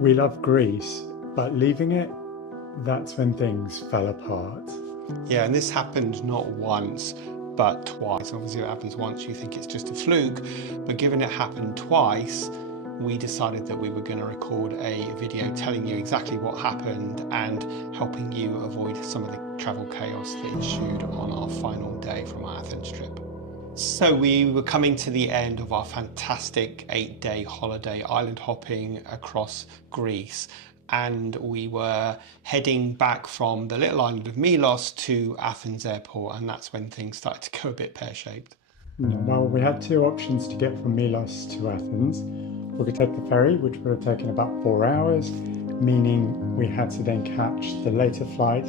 We love Greece, but leaving it, that's when things fell apart. Yeah, and this happened not once, but twice. Obviously, if it happens once, you think it's just a fluke, but given it happened twice, we decided that we were going to record a video telling you exactly what happened and helping you avoid some of the travel chaos that ensued on our final day from our Athens trip. So we were coming to the end of our fantastic 8-day holiday island hopping across Greece, and we were heading back from the little island of Milos to Athens Airport, and that's when things started to go a bit pear-shaped. Well, we had two options to get from Milos to Athens. We could take the ferry, which would have taken about 4 hours, meaning we had to then catch the later flight,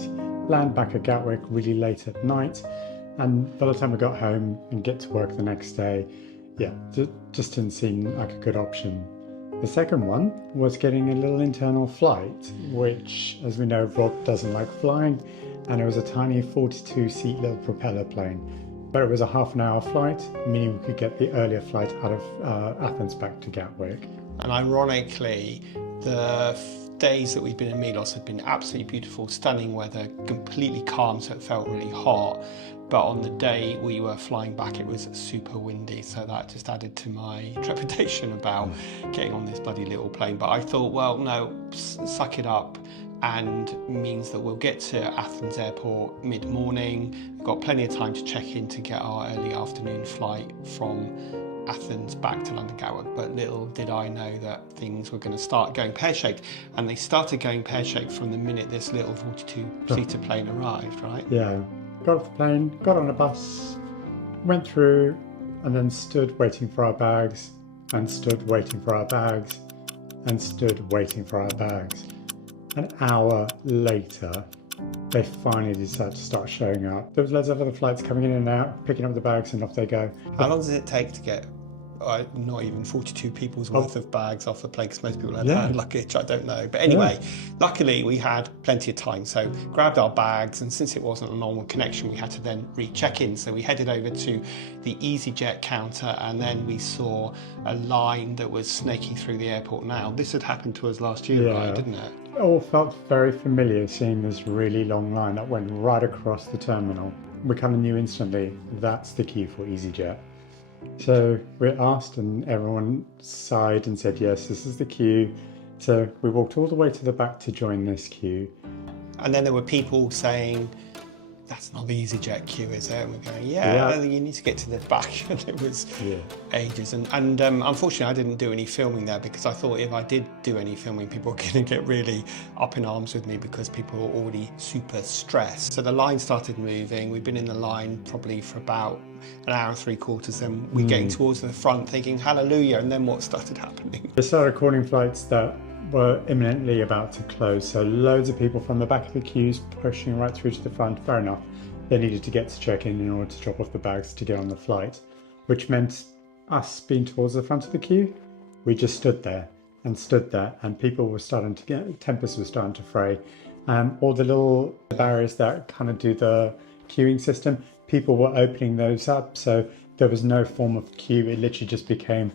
land back at Gatwick really late at night, and by the time we got home and get to work the next day, just didn't seem like a good option. The second one was getting a little internal flight, which, as we know, Rob doesn't like flying, and it was a tiny 42-seat little propeller plane. But it was a half-an-hour flight, meaning we could get the earlier flight out of Athens back to Gatwick. And ironically, the days that we've been in Milos have been absolutely beautiful, stunning weather, completely calm, so it felt really hot. But on the day we were flying back, it was super windy, so that just added to my trepidation about getting on this bloody little plane. But I thought, well, no, suck it up, and means that we'll get to Athens Airport mid-morning. We've got plenty of time to check in to get our early afternoon flight from Athens back to London Gatwick. But little did I know that things were going to start going pear-shaped, and they started going pear-shaped from the minute this little 42-seater plane arrived, right? Yeah. Got off the plane, got on a bus, went through, and then stood waiting for our bags, and stood waiting for our bags, and stood waiting for our bags. An hour later, they finally decided to start showing up. There was loads of other flights coming in and out, picking up the bags, and off they go. How long does it take to get not even 42 people's worth of bags off the plane? Because most people had hand luggage, I don't know. But anyway, luckily we had plenty of time. So grabbed our bags, and since it wasn't a normal connection, we had to then recheck in. So we headed over to the EasyJet counter, and then we saw a line that was snaking through the airport. Now, this had happened to us last year, right, didn't it? It all felt very familiar, seeing this really long line that went right across the terminal. We kind of knew instantly that's the queue for EasyJet. So we asked, and everyone sighed and said, yes, this is the queue. So we walked all the way to the back to join this queue. And then there were people saying, that's not the EasyJet queue, is it? And we're going, you need to get to the back. And it was ages. And unfortunately, I didn't do any filming there, because I thought if I did do any filming, people were going to get really up in arms with me, because people were already super stressed. So the line started moving. We've been in the line probably for about an hour and 3/4. Then we're getting towards the front thinking, hallelujah. And then what started happening? They started calling flights that were imminently about to close. So loads of people from the back of the queues pushing right through to the front. Fair enough. They needed to get to check-in in order to drop off the bags to get on the flight, which meant us being towards the front of the queue. We just stood there, and people were starting to get, tempers were starting to fray. All the little barriers that kind of do the queuing system, people were opening those up, so there was no form of queue. It literally just became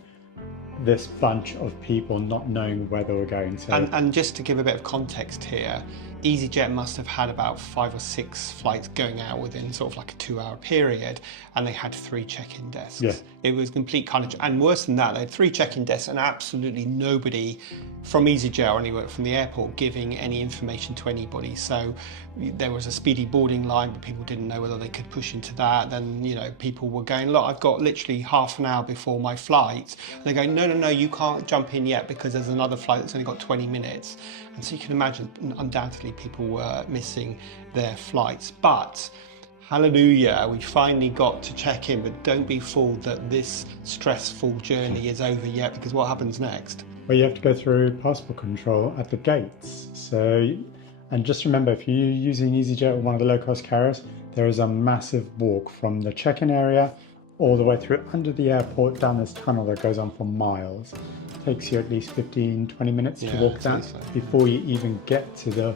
this bunch of people not knowing where they were going to. And just to give a bit of context here, EasyJet must have had about 5 or 6 flights going out within sort of like a 2-hour period, and they had 3 check-in desks. Yeah. It was complete carnage, and worse than that, they had 3 check-in desks and absolutely nobody from EasyJet or anywhere from the airport giving any information to anybody. So there was a speedy boarding line, but people didn't know whether they could push into that. Then, people were going, look, I've got literally half an hour before my flight. And they're going, no, you can't jump in yet, because there's another flight that's only got 20 minutes. And so you can imagine, undoubtedly, people were missing their flights. But hallelujah, we finally got to check in. But don't be fooled that this stressful journey is over yet, because what happens next? Well, you have to go through passport control at the gates. And just remember, if you're using EasyJet or one of the low-cost carriers, there is a massive walk from the check-in area all the way through under the airport, down this tunnel that goes on for miles. It takes you at least 15-20 minutes to walk that before you even get to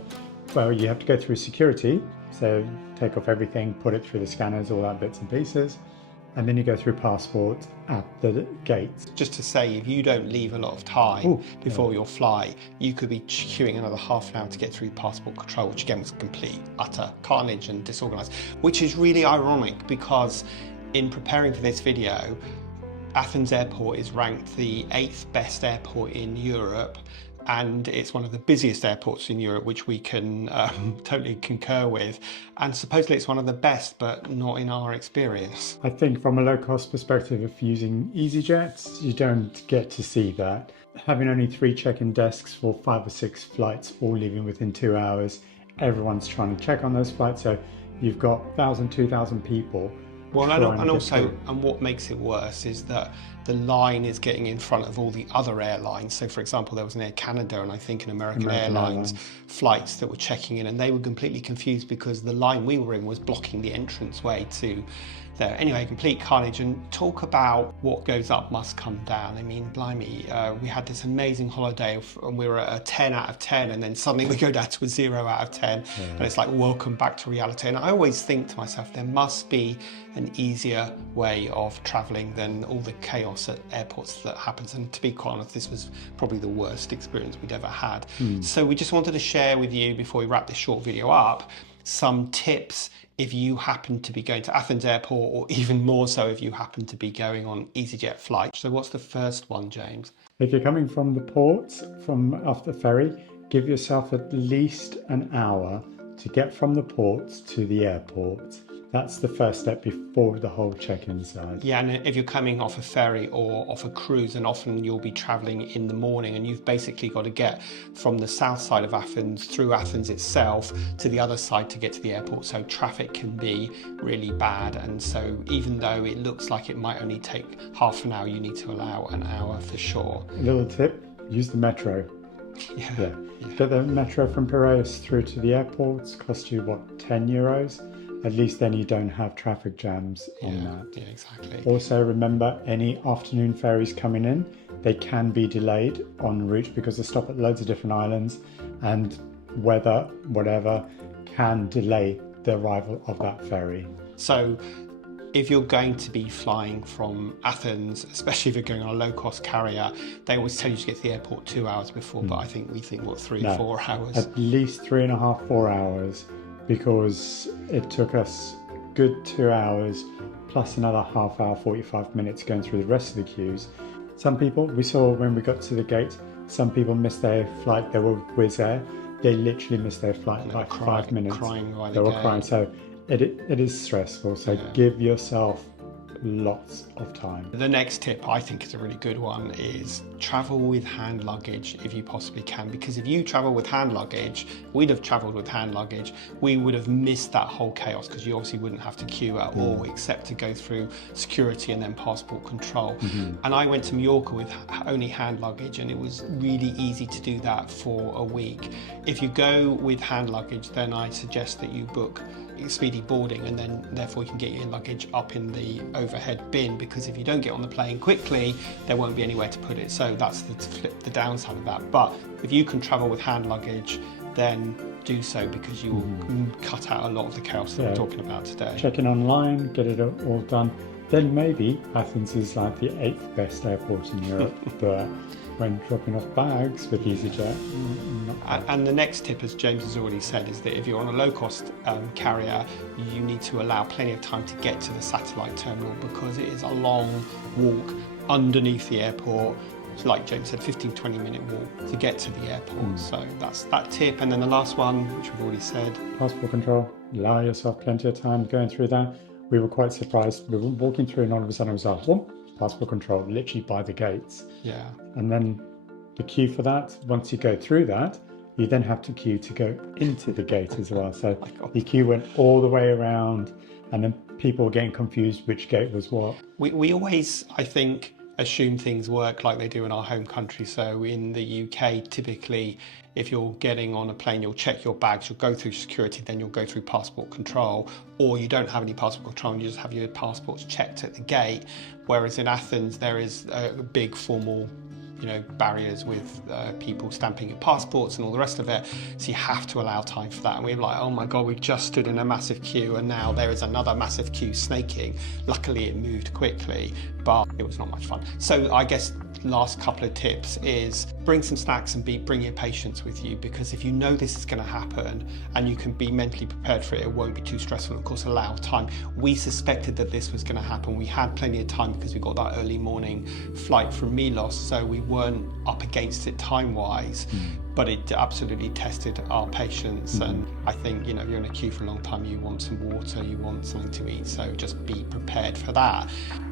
you have to go through security. So take off everything, put it through the scanners, all that bits and pieces. and then you go through passport at the gate. Just to say, if you don't leave a lot of time before your flight, you could be queuing another half an hour to get through passport control, which again was complete, utter carnage and disorganized, which is really ironic because in preparing for this video, Athens Airport is ranked the 8th best airport in Europe, and it's one of the busiest airports in Europe, which we can totally concur with. And supposedly it's one of the best, but not in our experience. I think from a low-cost perspective, if using EasyJet, you don't get to see that. Having only 3 check-in desks for 5 or 6 flights, all leaving within 2 hours, everyone's trying to check on those flights. So you've got 1,000, 2,000 people. Well, and what makes it worse is that the line is getting in front of all the other airlines. So, for example, there was an Air Canada and I think an American Airlines flights that were checking in, and they were completely confused because the line we were in was blocking the entranceway to there. Anyway, complete carnage. And talk about what goes up must come down. I mean, blimey, we had this amazing holiday and we were at a 10 out of 10, and then suddenly we go down to a 0 out of 10, and it's like, welcome back to reality. And I always think to myself, there must be an easier way of traveling than all the chaos at airports that happens. And to be quite honest, this was probably the worst experience we'd ever had. So we just wanted to share with you, before we wrap this short video up, some tips if you happen to be going to Athens Airport, or even more so if you happen to be going on EasyJet flights. So what's the first one, James? If you're coming from the port, off the ferry, give yourself at least an hour to get from the port to the airport. That's the first step before the whole check-in side. Yeah, and if you're coming off a ferry or off a cruise, and often you'll be travelling in the morning, and you've basically got to get from the south side of Athens through Athens itself to the other side to get to the airport. So traffic can be really bad, and so even though it looks like it might only take half an hour, you need to allow an hour for sure. A little tip, use the metro. Yeah. Get the metro from Piraeus through to the airport. Cost you, what, 10 euros? At least then you don't have traffic jams on that. Yeah, exactly. Also remember, any afternoon ferries coming in, they can be delayed en route because they stop at loads of different islands, and weather, whatever, can delay the arrival of that ferry. So if you're going to be flying from Athens, especially if you're going on a low-cost carrier, they always tell you to get to the airport 2 hours before, but we think, what, 3 or 4 hours? At least 3.5, 4 hours, because it took us good 2 hours plus another half hour, 45 minutes going through the rest of the queues. Some people, we saw when we got to the gate, some people missed their flight. They were Wizz Air. They literally missed their flight by 5 minutes. Crying by the They were gate. crying. So it is stressful. So give yourself lots of time. The next tip I think is a really good one is travel with hand luggage if you possibly can, because if you travel with hand luggage, we'd have travelled with hand luggage, we would have missed that whole chaos, because you obviously wouldn't have to queue at all except to go through security and then passport control. And I went to Mallorca with only hand luggage, and it was really easy to do that for a week. If you go with hand luggage, then I suggest that you book speedy boarding, and then therefore you can get your luggage up in the overhead bin, because if you don't get on the plane quickly, there won't be anywhere to put it. So that's the downside of that. But if you can travel with hand luggage, then do so, because you will cut out a lot of the chaos that we're talking about today. Check in online, get it all done. Then maybe Athens is like the 8th best airport in Europe, but when dropping off bags with EasyJet. And the next tip, as James has already said, is that if you're on a low-cost carrier, you need to allow plenty of time to get to the satellite terminal, because it is a long walk underneath the airport. It's like James said, 15-20 minute walk to get to the airport. So that's that tip. And then the last one, which we've already said, passport control. Allow yourself plenty of time going through that. We were quite surprised. We were walking through and all of a sudden it was like, whoop, passport control, literally by the gates. Yeah. And then the queue for that, once you go through that, you then have to queue to go into the gate as well. So the queue went all the way around, and then people were getting confused which gate was what. We always, I think, assume things work like they do in our home country. So in the UK, typically, if you're getting on a plane, you'll check your bags, you'll go through security, then you'll go through passport control, or you don't have any passport control and you just have your passports checked at the gate. Whereas in Athens, there is a big formal barriers with people stamping your passports and all the rest of it. So you have to allow time for that. And we were like, oh my God, we've just stood in a massive queue and now there is another massive queue snaking. Luckily it moved quickly, but it was not much fun. So I guess last couple of tips is bring some snacks and bring your patience with you, because if you know this is going to happen and you can be mentally prepared for it, it won't be too stressful. Of course, allow time. We suspected that this was going to happen. We had plenty of time because we got that early morning flight from Milos, so we weren't up against it time-wise. But it absolutely tested our patience. And I think, if you're in a queue for a long time, you want some water, you want something to eat, so just be prepared for that.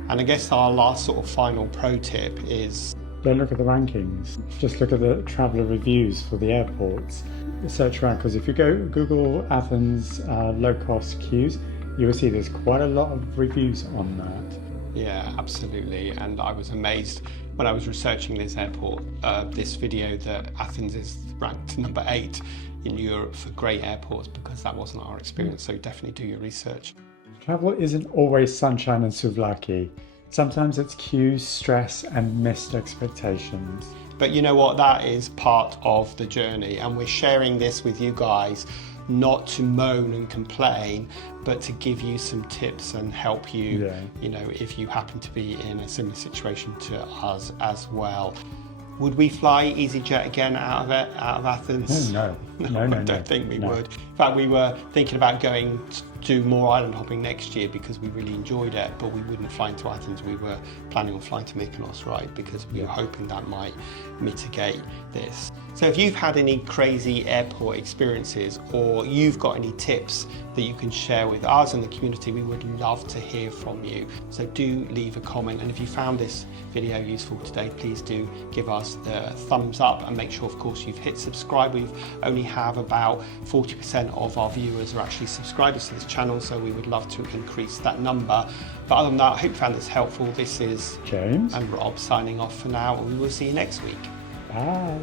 And I guess our last sort of final pro tip is, don't look at the rankings, just look at the traveller reviews for the airports. Search around, because if you Google Athens low-cost queues, you will see there's quite a lot of reviews on that. Yeah, absolutely. And I was amazed when I was researching this airport, this video, that Athens is ranked number 8 in Europe for great airports, because that wasn't our experience. So definitely do your research. Travel isn't always sunshine and souvlaki. Sometimes it's queues, stress, and missed expectations. But you know what? That is part of the journey, and we're sharing this with you guys not to moan and complain, but to give you some tips and help you, if you happen to be in a similar situation to us as well. Would we fly EasyJet again out of Athens? No, I don't think we would. In fact, we were thinking about going to do more island hopping next year because we really enjoyed it, but we wouldn't fly into Athens. We were planning on flying to Mykonos, right? Because we were hoping that might mitigate this. So if you've had any crazy airport experiences, or you've got any tips that you can share with us and the community, we would love to hear from you. So do leave a comment. And if you found this video useful today, please do give us the thumbs up, and make sure, of course, you've hit subscribe. We only have about 40% of our viewers are actually subscribers to this channel, so we would love to increase that number. But other than that, I hope you found this helpful. This is James and Rob signing off for now, and we will see you next week. Bye.